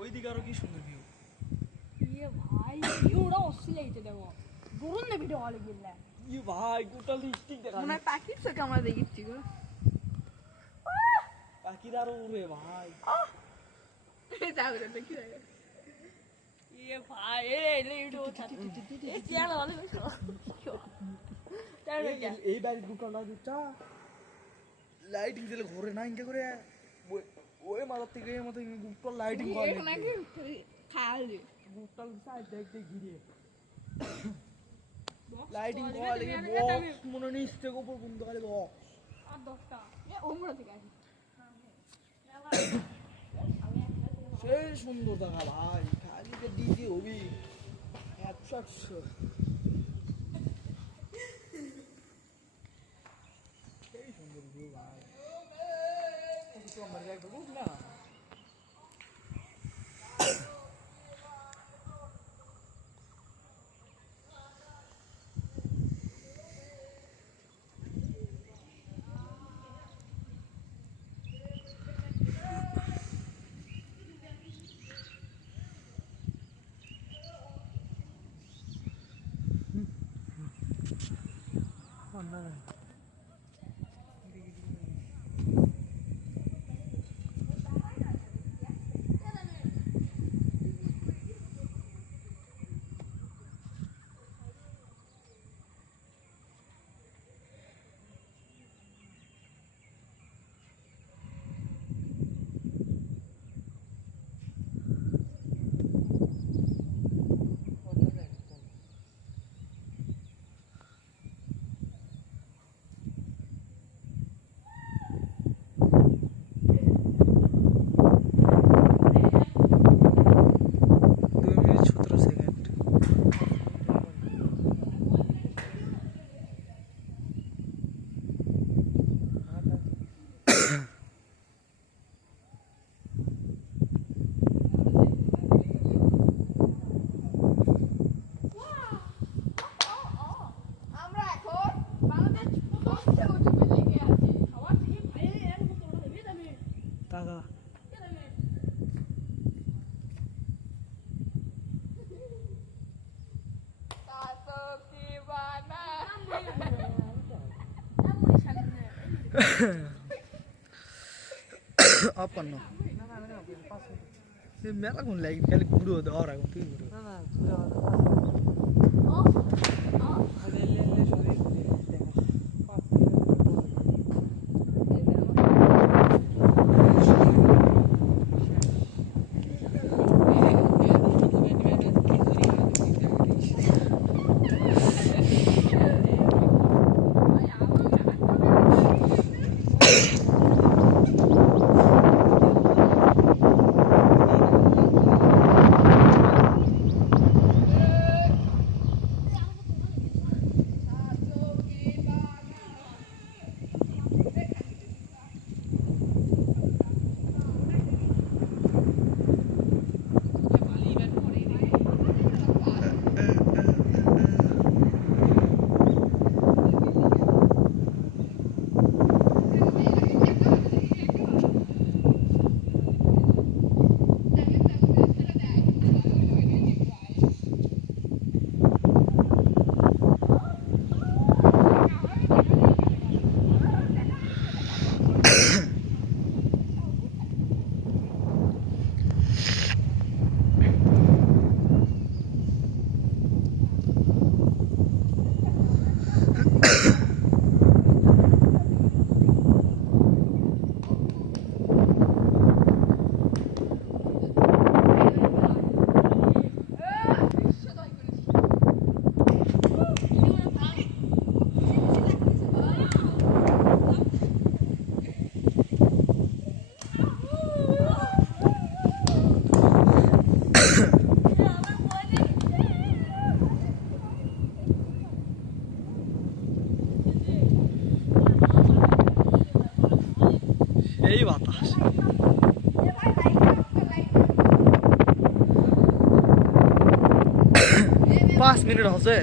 ওইদিকে আরো কি সুন্দর ভিউ। ভাই ভিউটা অস্থির দেখো গরম না ভিডিও হলে গেলে ভাই গোটা লিস্টিক দেখা মনে পাখির চোখে আমরা দেখেছি গো পাখির আরো উড়ে ভাই যাও দেখি ভাই এই বাড়ির দোকানটা দুটা লাইটিং দিলে ঘরে না ইনকে করে ওই মাথার থেকে এই মতো গুপ্তর লাইটিং করে নাকি খালি গুপ্তর সাইড দেখতে ঘিরে লাইটিং করা লাগে বক্স মনে নেই স্টেক উপর বন্ধ করে বক্স আর 10টা ওমরা থেকে আসি সেই সুন্দর দেখা ভাই খালি যে ডিজে হবি 100 সেই সুন্দর ভিউ ভাই তো আমার একটা বুঝ না টাকা apa no? Ini merah pun lagi kali guru ada orang tu guru. 5 minute হচ্ছে